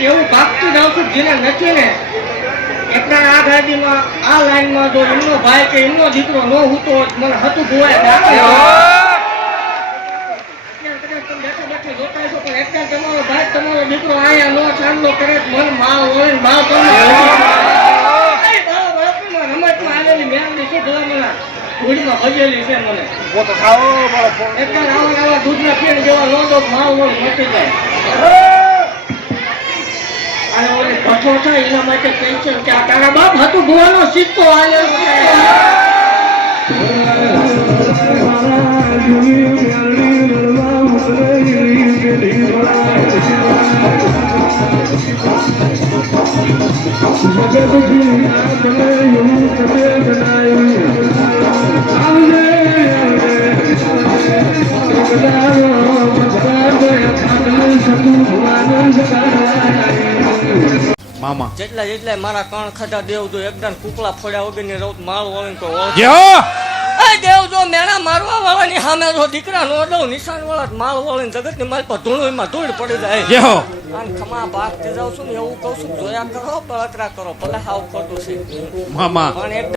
એવું ભાગતું જાઉં છું જેને નથી ને એકના આ ગાડીમાં આ લાઈનમાં જો એમનો ભાઈ કે એમનો દીકરો ન હૂતો મને હતું ગોવાય તમારો ભાઈ તમારો દીકરો આયા નો ચાંદલો કરે મન માવ હોય માવ રમતમાં આવેલી મેળવી શું ભલા ઘોડીમાં ભજેલી છે મને આવા દૂધના પીણ જેવા લોડો માવ હોય મટી જાય અને ઓલે ભઠ્ઠો થાય એના માટે પેન્શન કે આ તારા બાપ હતું ગોવાનો સિક્કો આવ્યો છે મામા જેટલા જેટલા મારા કણ ખાધા દેવ જો એકદમ કુકલા ફોડ્યા વગરની રૌત માળ વળીને તો દેવ જો મેળા મારવા વાળાની સામે જો દીકરા નો દઉં નિશાન વાળા માળ વળીને જગતની માલ પર ધૂળો એમાં ધૂળ પડી જાય અને ખમા ભાગતી જાઉં છું ને એવું કહું છું જોયા કરો બળતરા કરો ભલે હાવ ખોટું છે મામા પણ